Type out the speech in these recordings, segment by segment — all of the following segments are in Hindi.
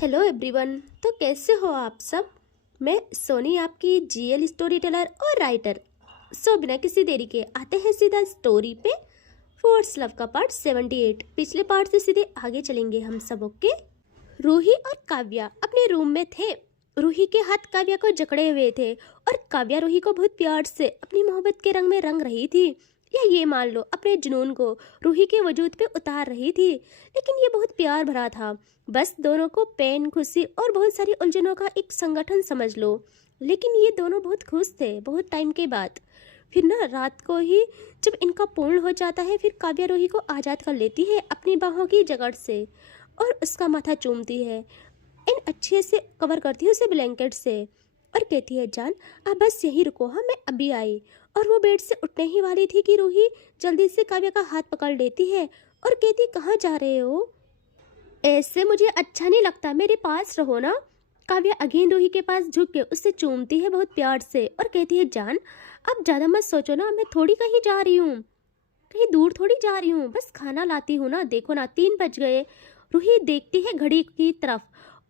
Hello everyone. तो कैसे हो आप सब। मैं सोनी आपकी जीएल स्टोरी टेलर और राइटर। बिना किसी देरी के आते हैं सीधा स्टोरी पे। फोर्स लव का पार्ट 78। पिछले पार्ट से सीधे आगे चलेंगे हम सब। ओके। रूही और काव्या अपने रूम में थे। रूही के हाथ काव्या को जकड़े हुए थे और काव्या रूही को बहुत प्यार से अपनी मोहब्बत के रंग में रंग रही थी, या ये मान लो अपने जुनून को रूही के वजूद पे उतार रही थी। लेकिन ये बहुत प्यार भरा था, बस दोनों को पेन, खुशी और बहुत सारी उलझनों का एक संगठन समझ लो। लेकिन ये दोनों बहुत खुश थे बहुत टाइम के बाद। फिर ना रात को ही जब इनका पूर्ण हो जाता है, फिर काव्या रूही को आज़ाद कर लेती है अपनी बाहों की जकड़ से और उसका माथा चूमती है, इन अच्छे से कवर करती है उसे ब्लैंकेट से और कहती है, जान आप बस यहीं रुको, हाँ मैं अभी आई। और वो बेड से उठने ही वाली थी कि रूही जल्दी से काव्या का हाथ पकड़ लेती है और कहती, कहाँ जा रहे हो, ऐसे मुझे अच्छा नहीं लगता, मेरे पास रहो ना। काव्या अगेन रूही के पास झुक के उससे चूमती है बहुत प्यार से और कहती है, जान अब ज़्यादा मत सोचो ना, मैं थोड़ी कहीं जा रही हूँ, कहीं दूर थोड़ी जा रही हूँ, बस खाना लाती हूँ ना, देखो ना 3 बज गए। रूही देखती है घड़ी की तरफ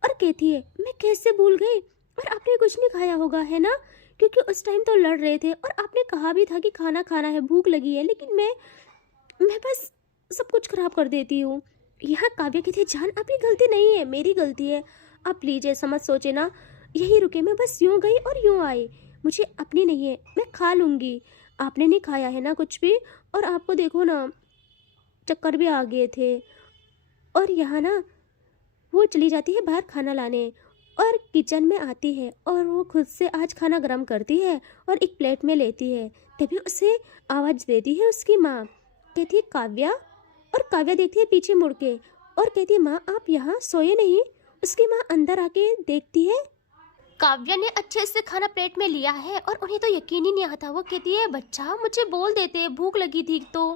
और कहती है, मैं कैसे भूल गई, और आपने कुछ नहीं खाया होगा है ना, क्योंकि उस टाइम तो लड़ रहे थे और आपने कहा भी था कि खाना खाना है, भूख लगी है, लेकिन मैं बस सब कुछ खराब कर देती हूँ। यहाँ काव्य की थी, जान आपकी गलती नहीं है, मेरी गलती है, आप प्लीज ऐसा मत सोचे ना, यही रुके, मैं बस यूं गई और यूं आई, मुझे अपनी नहीं है, मैं खा लूँगी, आपने नहीं खाया है ना कुछ भी, और आपको देखो ना चक्कर भी आ गए थे। और यहाँ ना वो चली जाती है बाहर खाना लाने और किचन में आती है और वो खुद से आज खाना गर्म करती है और एक प्लेट में लेती है। तभी उसे आवाज़ देती है उसकी माँ, कहती है, काव्या। और काव्या देखती है पीछे मुड़ के और कहती है, माँ आप यहाँ सोए नहीं। उसकी माँ अंदर आके देखती है, काव्या ने अच्छे से खाना प्लेट में लिया है और उन्हें तो यकीन ही नहीं आता। वो कहती है, बच्चा मुझे बोल देते, भूख लगी थी तो,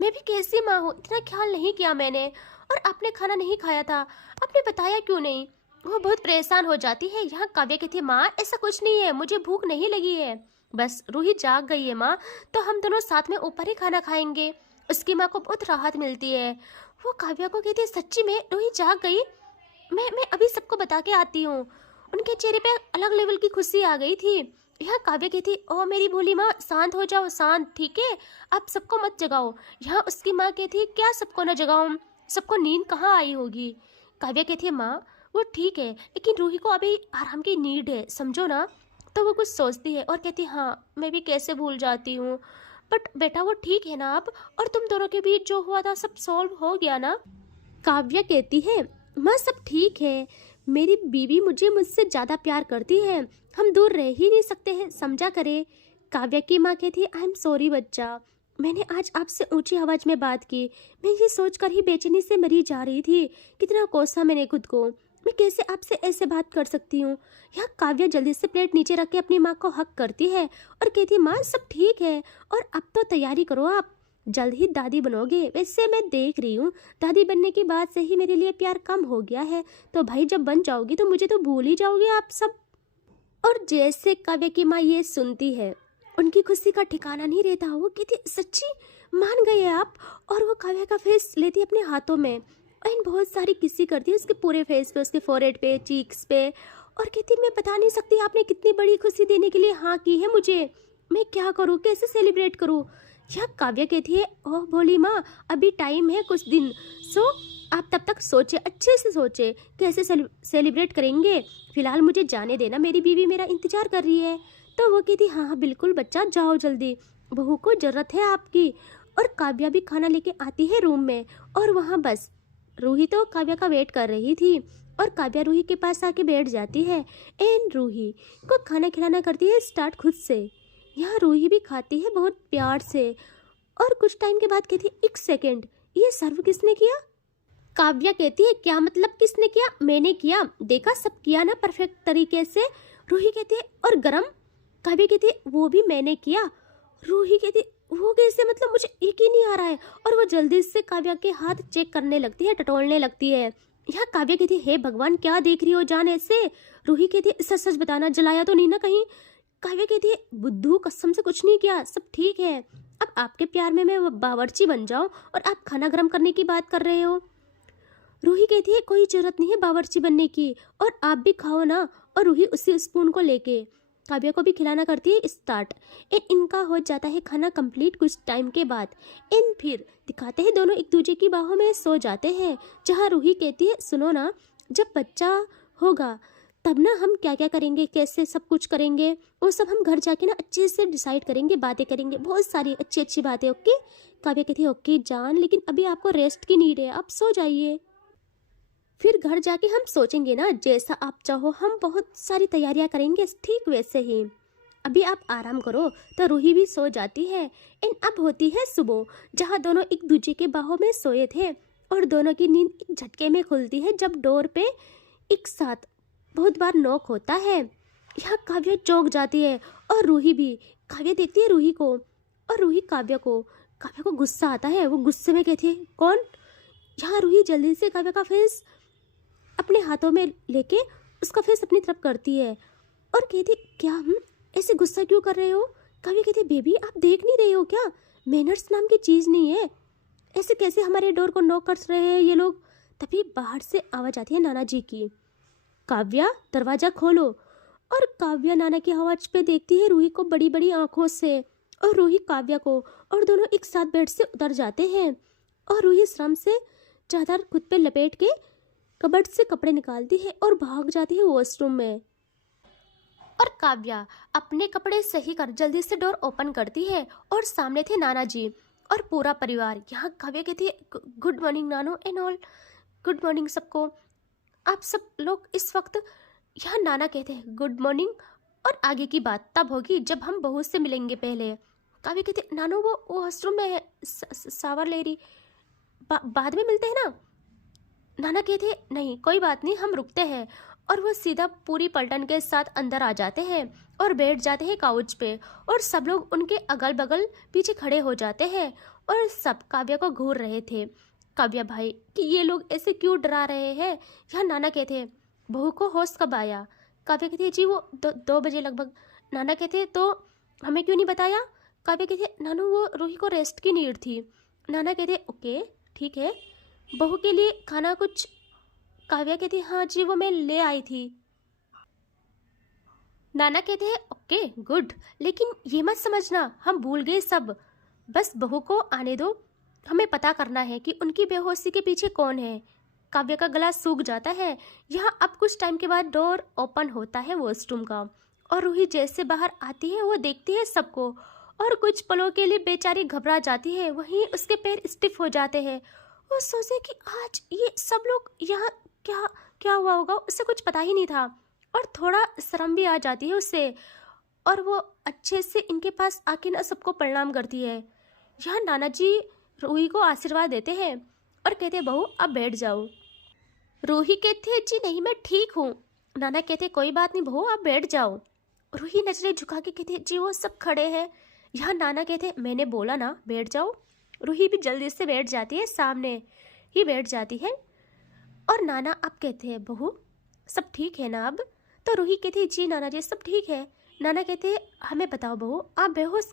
मैं भी कैसी माँ हूँ, इतना ख्याल नहीं किया मैंने, और आपने खाना नहीं खाया था, आपने बताया क्यों नहीं। वो बहुत परेशान हो जाती है। यहाँ काव्या कहती है, माँ ऐसा कुछ नहीं है, मुझे भूख नहीं लगी है, बस रूही जाग गई है माँ, तो हम दोनों साथ में ऊपर ही खाना खाएंगे। उसकी माँ को बहुत राहत मिलती है। वो काव्या को कहती है, सच्ची में रूही जाग गई, मैं अभी सबको बता के आती हूँ। उनके चेहरे पे अलग लेवल की खुशी आ गई थी। यहाँ काव्य कहती, ओ मेरी भोली माँ, शांत हो जाओ, शांत, ठीक है, आप सबको मत जगाओ। यहाँ उसकी माँ कहती, क्या सबको न जगाऊं, सबको नींद कहाँ आई होगी। काव्या कहती है, माँ वो ठीक है, लेकिन रूही को अभी आराम की नीड है, समझो ना। तो वो कुछ सोचती है और कहती, हाँ मैं भी कैसे भूल जाती हूँ, बट बेटा वो ठीक है ना अब, और तुम दोनों के बीच जो हुआ था सब सॉल्व हो गया ना। काव्या कहती है, माँ सब ठीक है, मेरी बीवी मुझसे ज़्यादा प्यार करती है, हम दूर रह ही नहीं सकते हैं, समझा करे। काव्या की माँ कहती, आई एम सॉरी बच्चा, मैंने आज आपसे ऊंची आवाज़ में बात की, मैं ये सोचकर ही बेचैनी से मरी जा रही थी, कितना कोसा मैंने खुद को, मैं कैसे आपसे ऐसे बात कर सकती हूँ। यहाँ काव्या जल्दी से प्लेट नीचे रख के अपनी माँ को हक करती है और कहती है, माँ सब ठीक है, और अब तो तैयारी करो, आप जल्द ही दादी बनोगे। वैसे मैं देख रही हूँ दादी बनने के बाद से ही मेरे लिए प्यार कम हो गया है, तो भाई जब बन जाओगी तो मुझे तो भूल ही जाओगे आप सब। और जैसे काव्या की माँ ये सुनती है, उनकी खुशी का ठिकाना नहीं रहता। वो कहती, सच्ची मान गए आप। और वो काव्या का फेस लेती अपने हाथों में और इन बहुत सारी किस्सी करती है उसके पूरे फेस पे, उसके फोरहेड पे, चीक्स पे, और कहती, मैं बता नहीं सकती आपने कितनी बड़ी खुशी देने के लिए हाँ की है मुझे, मैं क्या करूँ, कैसे सेलिब्रेट करूँ। यह काव्या कहती है, ओह भोली माँ, अभी टाइम है कुछ दिन, सो आप तब तक सोचे, अच्छे से सोचे कैसे सेलिब्रेट करेंगे, फिलहाल मुझे जाने देना, मेरी बीवी मेरा इंतजार कर रही है। तो वो कहती, हाँ हाँ बिल्कुल बच्चा, जाओ जल्दी, बहू को जरूरत है आपकी। और काव्या भी खाना लेके आती है रूम में, और वहाँ बस रूही तो काव्या का वेट कर रही थी, और काव्या रूही के पास आके बैठ जाती है एंड रूही को खाना खिलाना करती है स्टार्ट खुद से। यहाँ रूही भी खाती है बहुत प्यार से, और कुछ टाइम के बाद कहती है, एक सेकेंड, ये सर्व किसने किया। काव्या कहती है, क्या मतलब किसने किया, मैंने किया, देखा सब किया ना परफेक्ट तरीके से। रूही कहती है, और गरम। काव्या कहती है, वो भी मैंने किया। रूही कहती है, वो कैसे, मतलब मुझे एक ही नहीं आ रहा है। और वो जल्दी से काव्या के हाथ चेक करने लगती है, टटोलने लगती है। यहाँ काव्या कहती है, हे भगवान क्या देख रही हो जान ऐसे। रूही कहती है, सच सच बताना, जलाया तो नहीं ना कहीं। काव्या कहती है, बुद्धू कसम से कुछ नहीं किया, सब ठीक है, अब आपके प्यार में मैं बावर्ची बन जाऊं और आप खाना गर्म करने की बात कर रहे हो। रूही कहती है कोई जरूरत नहीं है बावर्ची बनने की, और आप भी खाओ ना। और रूही उसी स्पून को लेके काव्या को भी खिलाना करती है स्टार्ट। इनका हो जाता है खाना कंप्लीट कुछ टाइम के बाद। इन फिर दिखाते हैं दोनों एक दूसरे की बाहों में सो जाते हैं, जहाँ रूही कहती है सुनो ना, जब बच्चा होगा तब ना हम क्या क्या करेंगे, कैसे सब कुछ करेंगे, वो सब हम घर जाके ना अच्छे से डिसाइड करेंगे, बातें करेंगे, बहुत सारी अच्छी अच्छी बातें। ओके। काव्या कहती है ओके जान, लेकिन अभी आपको रेस्ट की नीड है, आप सो जाइए, फिर घर जाके हम सोचेंगे ना, जैसा आप चाहो हम बहुत सारी तैयारियां करेंगे ठीक वैसे ही। अभी आप आराम करो। तो रूही भी सो जाती है। अब होती है सुबह, जहाँ दोनों एक दूसरे के बाहों में सोए थे और दोनों की नींद एक झटके में खुलती है जब डोर पे एक साथ बहुत बार नॉक होता है। यहाँ काव्या चौंक जाती है और रूही भी। काव्या देखती है रूही को और रूही काव्या को गुस्सा आता है। वो गुस्से में कहती है कौन। यहाँ रूही जल्दी से काव्या का फेस अपने हाथों में लेके उसका फेस अपनी तरफ करती है और कहती क्या हम ऐसे गुस्सा क्यों कर रहे हो। काव्या कहती बेबी आप देख नहीं रहे हो क्या, मैनर्स नाम की चीज़ नहीं है, ऐसे कैसे हमारे डोर को नॉक कर रहे हैं ये लोग। तभी बाहर से आवाज़ आती है नाना जी की, काव्या दरवाज़ा खोलो। और काव्या नाना की आवाज़ पे देखती है रूही को बड़ी बड़ी आंखों से, और रूही काव्या को, और दोनों एक साथ बेड से उतर जाते हैं। और रूही श्रम से चादर खुद पे लपेट के कबर्ड से कपड़े निकालती है और भाग जाती है वॉशरूम में। और काव्या अपने कपड़े सही कर जल्दी से डोर ओपन करती है और सामने थे नाना जी और पूरा परिवार। यहाँ काव्या कहती है गुड मॉर्निंग नानो एंड ऑल, गुड मॉर्निंग सबको, आप सब लोग इस वक्त। यहाँ नाना कहते हैं गुड मॉर्निंग, और आगे की बात तब होगी जब हम बहू से मिलेंगे। पहले काव्या कहते नानो वो वॉशरूम में है, सावर ले रही, बाद में मिलते हैं ना। नाना कहते नहीं कोई बात नहीं, हम रुकते हैं। और वो सीधा पूरी पलटन के साथ अंदर आ जाते हैं और बैठ जाते हैं काउच पे, और सब लोग उनके अगल बगल पीछे खड़े हो जाते हैं और सब काव्या को घूर रहे थे। काव्या भाई कि ये लोग ऐसे क्यों डरा रहे हैं। यहाँ नाना कहते हैं बहू को होश कब आया। काव्या कहती है जी वो 2 बजे लगभग। नाना कहते हैं तो हमें क्यों नहीं बताया। काव्या कहती है नानू वो रूही को रेस्ट की नीड थी। नाना कहते हैं ओके ठीक है, बहू के लिए खाना कुछ। काव्या कहती है हाँ जी वो मैं ले आई थी। नाना कहते हैं ओके गुड, लेकिन ये मत समझना हम भूल गए सब, बस बहू को आने दो, हमें पता करना है कि उनकी बेहोशी के पीछे कौन है। काव्या का गला सूख जाता है। यहाँ अब कुछ टाइम के बाद डोर ओपन होता है वॉशरूम का, और रूही जैसे बाहर आती है वो देखती है सबको, और कुछ पलों के लिए बेचारी घबरा जाती है। वहीं उसके पैर स्टिफ हो जाते हैं। वो सोचे कि आज ये सब लोग यहाँ क्या क्या हुआ होगा, उसे कुछ पता ही नहीं था, और थोड़ा शर्म भी आ जाती है उससे। और वो अच्छे से इनके पास आके ना सबको प्रणाम करती है। यहाँ नाना जी रूही को आशीर्वाद देते हैं और कहते हैं बहू अब बैठ जाओ। रूही कहती है जी नहीं मैं ठीक हूँ। नाना कहते कोई बात नहीं बहू आप बैठ जाओ। रूही नजरें झुका के कहते जी वो सब खड़े हैं। यहाँ नाना कहते मैंने बोला ना बैठ जाओ। रूही भी जल्दी से बैठ जाती है, सामने ही बैठ जाती है। और नाना अब कहते हैं बहू सब ठीक है ना अब। तो रूही कहती है जी नाना जी सब ठीक है। नाना कहते हैं हमें बताओ बहू आप बेहोश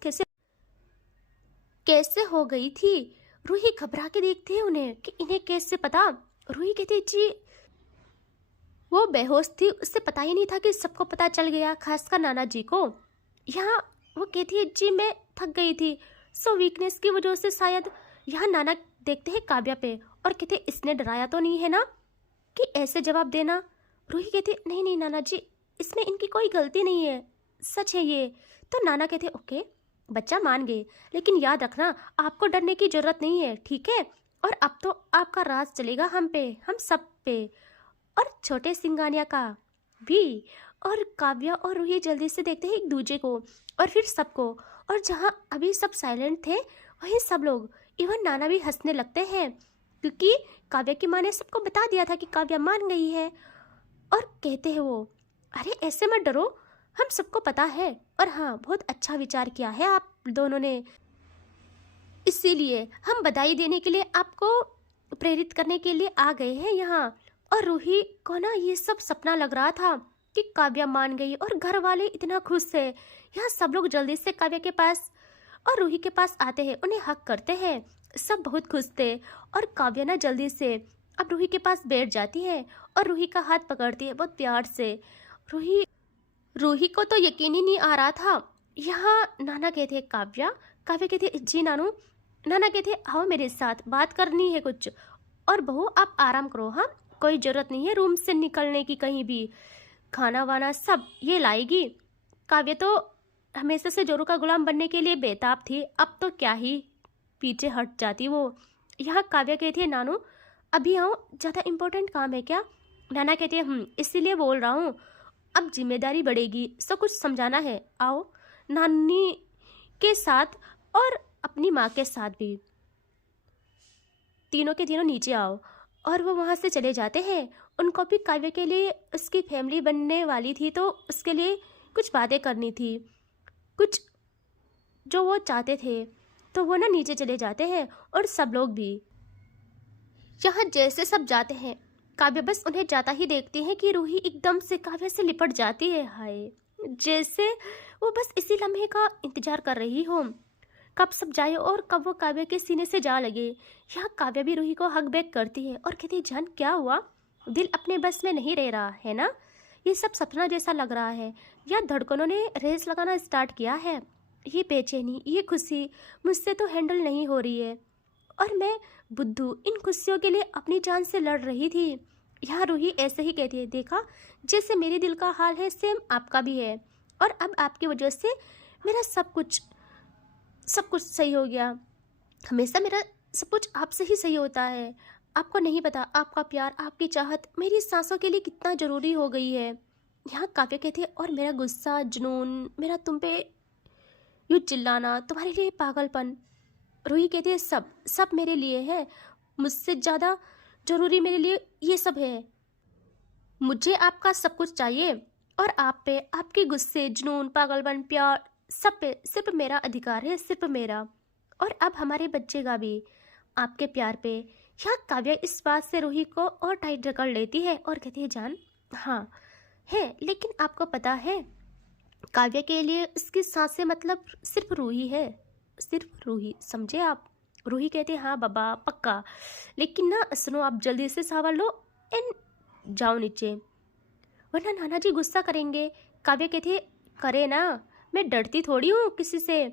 कैसे हो गई थी। रूही घबरा के देखती है उन्हें कि इन्हें कैसे पता। रूही कहती है जी वो बेहोश थी, उससे पता ही नहीं था कि सबको पता चल गया, खासकर नाना जी को। यहाँ वो कहती है जी मैं थक गई थी, सो वीकनेस की वजह से शायद। यहाँ नाना देखते हैं काव्या पे और कहते इसने डराया तो नहीं है ना कि ऐसे जवाब देना। रूही कहती नहीं नहीं नाना जी इसमें इनकी कोई गलती नहीं है, सच है ये। तो नाना कहते ओके बच्चा मान गए, लेकिन याद रखना आपको डरने की जरूरत नहीं है ठीक है। और अब तो आपका राज चलेगा हम पे, हम सब पे, और छोटे सिंगानिया का भी। और काव्या और रूही जल्दी से देखते हैं एक दूसरे को और फिर सबको, और जहाँ अभी सब साइलेंट थे वहीं सब लोग, इवन नाना भी हंसने लगते हैं, क्योंकि काव्या की माँ ने सबको बता दिया था कि काव्या मान गई है। और कहते हैं वो अरे ऐसे मत डरो, हम सबको पता है, और हाँ बहुत अच्छा विचार किया है आप दोनों ने, इसीलिए हम बधाई देने के लिए आपको प्रेरित करने के लिए आ गए हैं यहाँ। और रूही को ना ये सब सपना लग रहा था कि काव्या मान गई और घर वाले इतना खुश थे। यहाँ सब लोग जल्दी से काव्या के पास और रूही के पास आते हैं, उन्हें हक करते हैं, सब बहुत खुश थे। और काव्या ना जल्दी से अब रूही के पास बैठ जाती है और रूही का हाथ पकड़ती है बहुत प्यार से। रूही रूही को तो यकीन ही नहीं आ रहा था। यहाँ नाना कहते काव्या, काव्या कहते जी नानू। नाना कहते आओ मेरे साथ, बात करनी है कुछ। और बहू आप आराम करो, हाँ कोई ज़रूरत नहीं है रूम से निकलने की कहीं भी, खाना वाना सब ये लाएगी। काव्या तो हमेशा से जोरू का गुलाम बनने के लिए बेताब थी, अब तो क्या ही पीछे हट जाती वो। यहाँ काव्या कहती है नानू अभी आओ, ज़्यादा इम्पोर्टेंट काम है क्या? नाना कहती है इसीलिए बोल रहा हूँ, अब जिम्मेदारी बढ़ेगी, सब कुछ समझाना है। आओ नानी के साथ और अपनी माँ के साथ भी, तीनों के तीनों नीचे आओ। और वो वहाँ से चले जाते हैं। उनको भी काव्य के लिए उसकी फैमिली बनने वाली थी तो उसके लिए कुछ बातें करनी थी, कुछ जो वो चाहते थे, तो वो ना नीचे चले जाते हैं और सब लोग भी। यहाँ जैसे सब जाते हैं काव्य बस उन्हें जाता ही देखती है कि रूही एकदम से काव्य से लिपट जाती है। हाय, जैसे वो बस इसी लम्हे का इंतजार कर रही हो, कब सब जाए और कब वो काव्य के सीने से जा लगे। यहाँ काव्य भी रूही को हक बैक करती है और कहती है जान क्या हुआ, दिल अपने बस में नहीं रह रहा है ना, ये सब सपना जैसा लग रहा है या धड़कनों ने रेस लगाना स्टार्ट किया है, ये बेचैनी ये खुशी मुझसे तो हैंडल नहीं हो रही है। और मैं बुद्धू इन खुशियों के लिए अपनी जान से लड़ रही थी। यहाँ रूही ऐसे ही कहती है देखा जैसे मेरे दिल का हाल है सेम आपका भी है, और अब आपकी वजह से मेरा सब कुछ सही हो गया। हमेशा मेरा सब कुछ आपसे ही सही होता है। आपको नहीं पता आपका प्यार आपकी चाहत मेरी सांसों के लिए कितना ज़रूरी हो गई है। यहाँ काव्य कहते और मेरा गुस्सा जुनून, मेरा तुम पे यूँ चिल्लाना, तुम्हारे लिए पागलपन। रूही कहती है सब मेरे लिए है, मुझसे ज़्यादा ज़रूरी मेरे लिए ये सब है। मुझे आपका सब कुछ चाहिए और आप पे आपके गुस्से जुनून पागलपन प्यार सब पे सिर्फ मेरा अधिकार है, सिर्फ मेरा। और अब हमारे बच्चे का भी आपके प्यार पे। यहाँ काव्या इस बात से रूही को और टाइट जकड़ लेती है और कहती है जान हाँ है, लेकिन आपको पता है काव्या के लिए उसकी सांसें मतलब सिर्फ रूही है, सिर्फ रूही, समझे आप? रूही कहती है हाँ बाबा पक्का, लेकिन ना सुनो आप जल्दी से सावर लो एंड जाओ नीचे, वरना नाना जी गुस्सा करेंगे। काव्या कहती है करे ना, मैं डरती थोड़ी हूँ किसी से,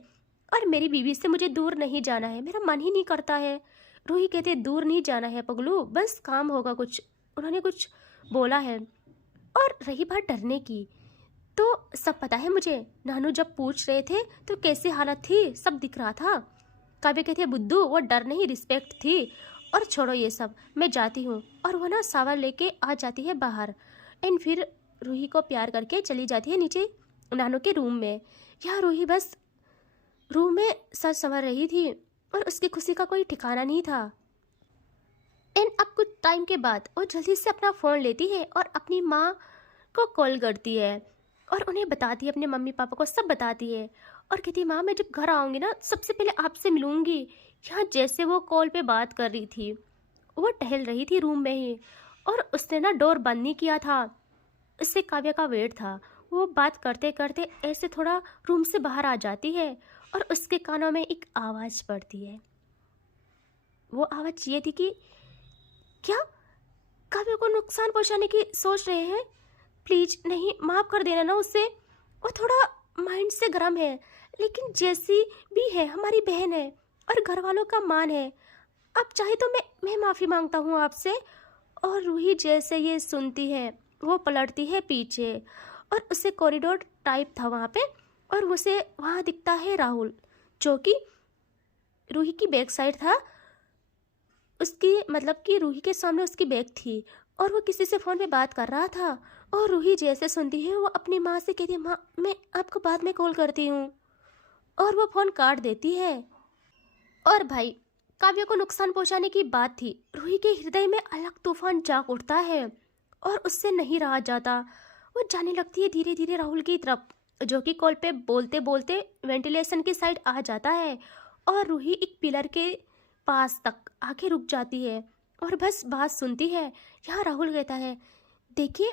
और मेरी बीवी से मुझे दूर नहीं जाना है, मेरा मन ही नहीं करता है। रूही कहते दूर नहीं जाना है पगलू, बस काम होगा कुछ, उन्होंने कुछ बोला है। और रही बात डरने की, तो सब पता है मुझे, नानू जब पूछ रहे थे तो कैसी हालत थी सब दिख रहा था। काव्य कहते हैं बुद्धू वो डर नहीं रिस्पेक्ट थी, और छोड़ो ये सब मैं जाती हूँ। और वो ना सावर लेके आ जाती है बाहर एंड फिर रूही को प्यार करके चली जाती है नीचे नानू के रूम में। यहाँ रूही बस रूम में सज संवर रही थी और उसकी खुशी का कोई ठिकाना नहीं था। एंड अब कुछ टाइम के बाद वो जल्दी से अपना फ़ोन लेती है और अपनी माँ को कॉल करती है और उन्हें बताती है, अपने मम्मी पापा को सब बताती है और कहती है माँ मैं जब घर आऊँगी ना सबसे पहले आपसे मिलूँगी। यहाँ जैसे वो कॉल पे बात कर रही थी, वो टहल रही थी रूम में ही, और उसने ना डोर बंद नहीं किया था, उससे काव्या का वेट था। वो बात करते करते ऐसे थोड़ा रूम से बाहर आ जाती है और उसके कानों में एक आवाज़ पड़ती है। वो आवाज़ ये थी कि क्या काव्या को नुकसान पहुंचाने की सोच रहे हैं? प्लीज़ नहीं, माफ़ कर देना ना उसे, वो थोड़ा माइंड से गर्म है, लेकिन जैसी भी है हमारी बहन है और घर वालों का मान है, अब चाहे तो मैं माफ़ी मांगता हूँ आपसे। और रूही जैसे ये सुनती है वो पलटती है पीछे और उसे कॉरिडोर टाइप था वहाँ पे, और उसे वहाँ दिखता है राहुल, जो कि रूही की बैक साइड था, उसकी मतलब कि रूही के सामने उसकी बैग थी और वो किसी से फ़ोन पे बात कर रहा था। और रूही जैसे सुनती है वो अपनी माँ से कहती है माँ मैं आपको बाद में कॉल करती हूँ, और वो फ़ोन काट देती है। और भाई काव्य को नुकसान पहुँचाने की बात थी, रूही के हृदय में अलग तूफान जाग उठता है और उससे नहीं रहा जाता। वो जाने लगती है धीरे धीरे राहुल की तरफ, जो कि कॉल पे बोलते बोलते वेंटिलेशन की साइड आ जाता है, और रूही एक पिलर के पास तक आके रुक जाती है और बस बात सुनती है। यहाँ राहुल कहता है देखिए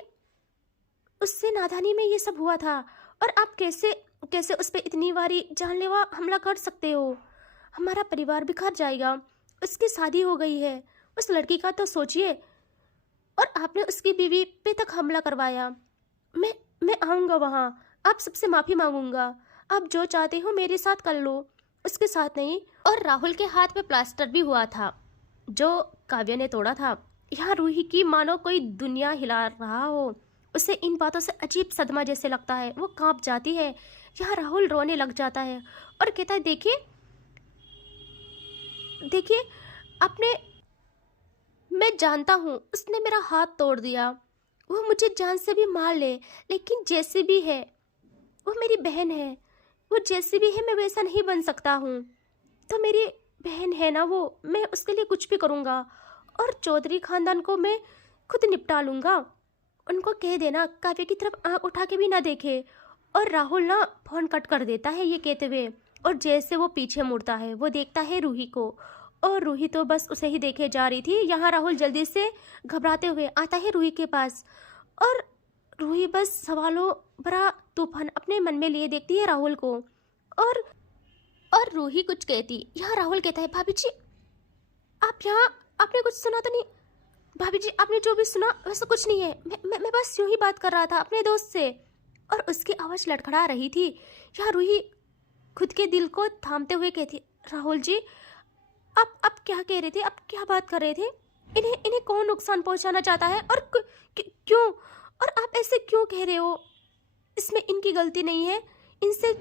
उससे नादानी में ये सब हुआ था, और आप कैसे कैसे उस पर इतनी बारी जानलेवा हमला कर सकते हो? हमारा परिवार बिखर जाएगा, उसकी शादी हो गई है, उस लड़की का तो सोचिए, और आपने उसकी बीवी पे तक हमला करवाया। मैं आऊँगा वहाँ, आप सबसे माफ़ी मांगूंगा। आप जो चाहते हो मेरे साथ कर लो, उसके साथ नहीं। और राहुल के हाथ में प्लास्टर भी हुआ था जो काव्या ने तोड़ा था। यहाँ रूही की मानो कोई दुनिया हिला रहा हो। उसे इन बातों से अजीब सदमा जैसे लगता है, वो कांप जाती है। यहाँ राहुल रोने लग जाता है और कहता है, देखिए देखिए आपने, मैं जानता हूँ उसने मेरा हाथ तोड़ दिया, वो मुझे जान से भी मार ले, लेकिन जैसे भी है वो मेरी बहन है। वो जैसी भी है मैं वैसा नहीं बन सकता हूँ। तो मेरी बहन है ना वो, मैं उसके लिए कुछ भी करूँगा। और चौधरी खानदान को मैं खुद निपटा लूँगा। उनको कह देना काव्या की तरफ आंख उठा के भी ना देखे। और राहुल ना फोन कट कर देता है ये कहते हुए, और जैसे वो पीछे मुड़ता है वो देखता है रूही को, और रूही तो बस उसे ही देखे जा रही थी। यहाँ राहुल जल्दी से घबराते हुए आता है रूही के पास, और रूही बस सवालों भरा तूफान अपने मन में लिए देखती है राहुल को। और रूही कुछ कहती, यहाँ राहुल कहता है, भाभी जी आप यहाँ, आपने कुछ सुना तो नहीं? भाभी जी आपने जो भी सुना वैसा कुछ नहीं है, मैं बस यूं ही बात कर रहा था अपने दोस्त से। और उसकी आवाज़ लड़खड़ा रही थी। यहाँ रूही खुद के दिल को थामते हुए कहती, राहुल जी आप क्या कह रहे थे, आप क्या बात कर रहे थे? इन्हें इन्हें कौन नुकसान पहुंचाना चाहता है, और क्यों, और आप ऐसे क्यों कह रहे हो? इसमें इनकी गलती नहीं है, इनसे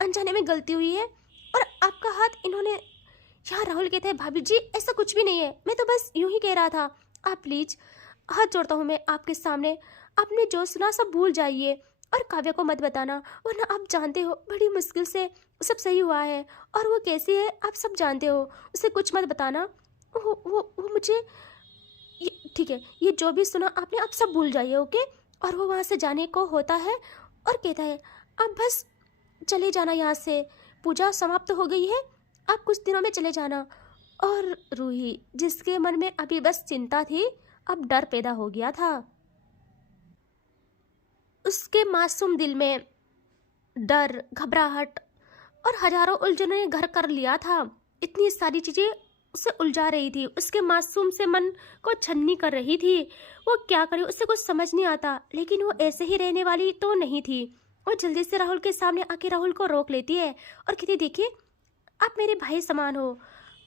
अनजाने में गलती हुई है, और आपका हाथ इन्होंने। यहाँ राहुल कहते हैं, भाभी जी ऐसा कुछ भी नहीं है, मैं तो बस यूं ही कह रहा था। आप प्लीज, हाथ जोड़ता हूँ मैं आपके सामने, आपने जो सुना सब भूल जाइए, और काव्या को मत बताना, वरना आप जानते हो बड़ी मुश्किल से सब सही हुआ है, और वो कैसी है आप सब जानते हो, उसे कुछ मत बताना। वो मुझे ठीक है, ये जो भी सुना आपने आप सब भूल जाइए, ओके? और वो वहाँ से जाने को होता है और कहता है, अब बस चले जाना यहाँ से, पूजा समाप्त हो गई है, आप कुछ दिनों में चले जाना। और रूही जिसके मन में अभी बस चिंता थी, अब डर पैदा हो गया था। उसके मासूम दिल में डर, घबराहट और हजारों उलझनों ने घर कर लिया था। इतनी सारी चीजें उसे उलझा रही थी, उसके मासूम से मन को छन्नी कर रही थी। वो क्या करे उसे कुछ समझ नहीं आता, लेकिन वो ऐसे ही रहने वाली तो नहीं थी। वो जल्दी से राहुल के सामने आके राहुल को रोक लेती है और कहती, देखिए आप मेरे भाई समान हो,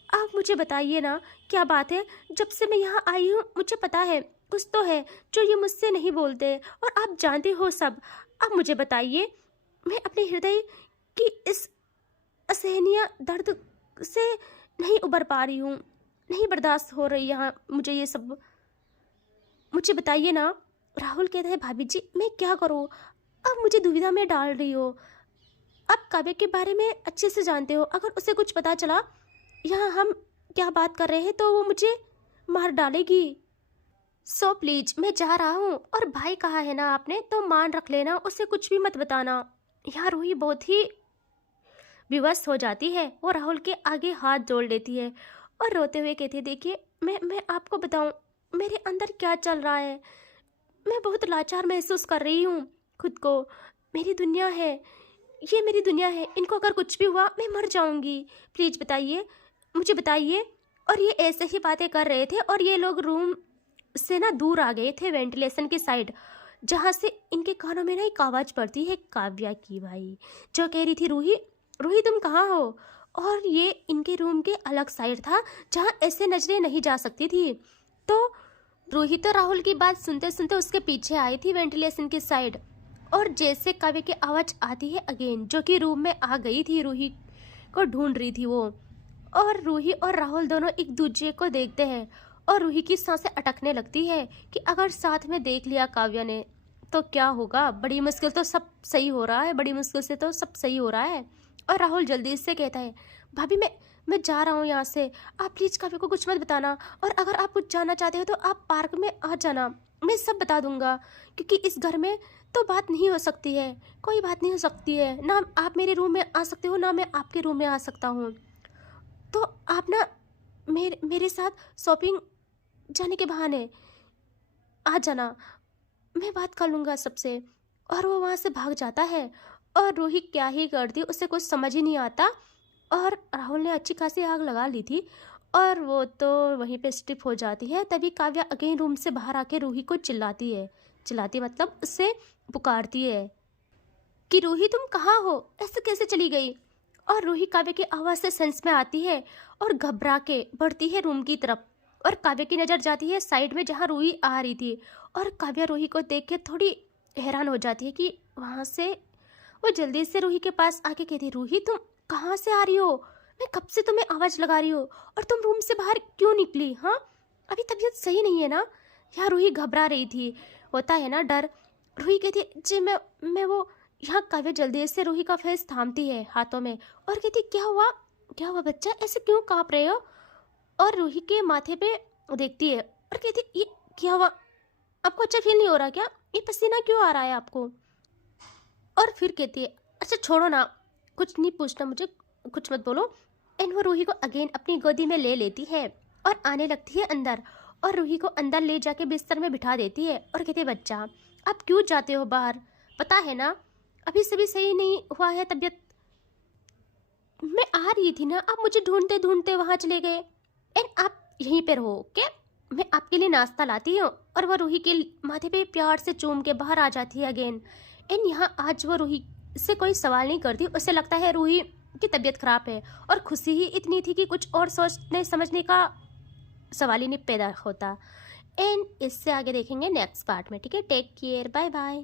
आप मुझे बताइए ना क्या बात है। जब से मैं यहाँ आई हूँ मुझे पता है कुछ तो है जो ये मुझसे नहीं बोलते, और आप जानते हो सब। आप मुझे बताइए, मैं अपने हृदय की इस असहनीय दर्द से नहीं उबर पा रही हूँ, नहीं बर्दाश्त हो रही यहाँ मुझे ये सब, मुझे बताइए ना। राहुल कहता है, भाभी जी मैं क्या करूँ, आप मुझे दुविधा में डाल रही हो। आप काव्य के बारे में अच्छे से जानते हो, अगर उसे कुछ पता चला यहाँ हम क्या बात कर रहे हैं तो वो मुझे मार डालेगी। सो प्लीज मैं जा रहा हूँ, और भाई कहा है ना आपने तो मान रख लेना, उसे कुछ भी मत बताना। यहाँ रूही बहुत ही विवश हो जाती है, वो राहुल के आगे हाथ जोड़ लेती है और रोते हुए कहती है, देखिए मैं आपको बताऊँ मेरे अंदर क्या चल रहा है। मैं बहुत लाचार महसूस कर रही हूँ खुद को। मेरी दुनिया है, ये मेरी दुनिया है, इनको अगर कुछ भी हुआ मैं मर जाऊंगी। प्लीज बताइए, मुझे बताइए। और ये ऐसे ही बातें कर रहे थे, और ये लोग रूम से ना दूर आ गए थे वेंटिलेशन की साइड, जहाँ से इनके कानों में ना एक आवाज़ पड़ती है काव्या की, भाई जो कह रही थी, रूही रूही तुम कहाँ हो। और ये इनके रूम के अलग साइड था जहाँ ऐसे नजरें नहीं जा सकती थी। तो रूही तो राहुल की बात सुनते सुनते उसके पीछे आई थी वेंटिलेशन की साइड, और जैसे काव्य की आवाज़ आती है अगेन, जो कि रूम में आ गई थी, रूही को ढूंढ रही थी वो। और रूही और राहुल दोनों एक दूसरे को देखते हैं, और रूही की सांसें अटकने लगती है कि अगर साथ में देख लिया काव्या ने तो क्या होगा। बड़ी मुश्किल तो सब सही हो रहा है, बड़ी मुश्किल से तो सब सही हो रहा है। और राहुल जल्दी से कहता है, भाभी मैं जा रहा हूँ यहाँ से, आप प्लीज काव्या को कुछ मत बताना, और अगर आप कुछ जानना चाहते हो तो आप पार्क में आ जाना, मैं सब बता दूंगा। क्योंकि इस घर में तो बात नहीं हो सकती है, कोई बात नहीं हो सकती है, ना आप मेरे रूम में आ सकते हो ना मैं आपके रूम में आ सकता हूँ। तो आप ना मेरे साथ शॉपिंग जाने के बहाने आ जाना, मैं बात कर लूँगा सबसे। और वो वहाँ से भाग जाता है, और रूही क्या ही करती उसे कुछ समझ ही नहीं आता। और राहुल ने अच्छी खासी आग लगा ली थी, और वो तो वहीं पे स्टिप हो जाती है। तभी काव्या अगेन रूम से बाहर आके रूही को चिल्लाती मतलब उससे पुकारती है कि रूही तुम कहाँ हो, ऐसे कैसे चली गई। और रूही काव्या की आवाज़ से सेंस में आती है और घबरा के बढ़ती है रूम की तरफ। और काव्या की नज़र जाती है साइड में जहाँ रूही आ रही थी। और काव्या रूही को देख के थोड़ी हैरान हो जाती है कि वहाँ से वो जल्दी से रूही के पास आके कहती है, रूही तुम कहाँ से आ रही हो, मैं कब से तुम्हें आवाज़ लगा रही हूँ और तुम रूम से बाहर क्यों निकली। हाँ, अभी तबीयत सही नहीं है ना। यहाँ रूही घबरा रही थी, होता है ना डर। रूही कहती जी मैं वो यहाँ। काव्या जल्दी से रूही का फेस थामती है हाथों में और कहती क्या हुआ बच्चा, ऐसे क्यों काँप रहे हो। और रूही के माथे पे देखती है और कहती ये क्या हुआ, आपको अच्छा फील नहीं हो रहा क्या, ये पसीना क्यों आ रहा है आपको। और फिर कहती है अच्छा छोड़ो ना, कुछ नहीं पूछना मुझे, कुछ मत बोलो। एंड वो रूही को अगेन अपनी गोदी में ले लेती है और आने लगती है अंदर। और रूही को अंदर ले जाके बिस्तर में बिठा देती है और कहती है बच्चा आप क्यों जाते हो बाहर, पता है ना अभी से भी सही नहीं हुआ है तबीयत। मैं आ रही थी ना, आप मुझे ढूंढते ढूंढते वहाँ चले गए। एंड आप यहीं पर हो क्या, मैं आपके लिए नाश्ता लाती हूँ। और वह रूही के माथे पे प्यार से चूम के बाहर आ जाती है अगेन। एंड यहाँ आज वो रूही से कोई सवाल नहीं करती, उसे लगता है रूही की तबीयत खराब है। और खुशी ही इतनी थी कि कुछ और सोचने समझने का सवाल ही नहीं पैदा होता। एंड इससे आगे देखेंगे नेक्स्ट पार्ट में। ठीक है, टेक केयर, बाय बाय।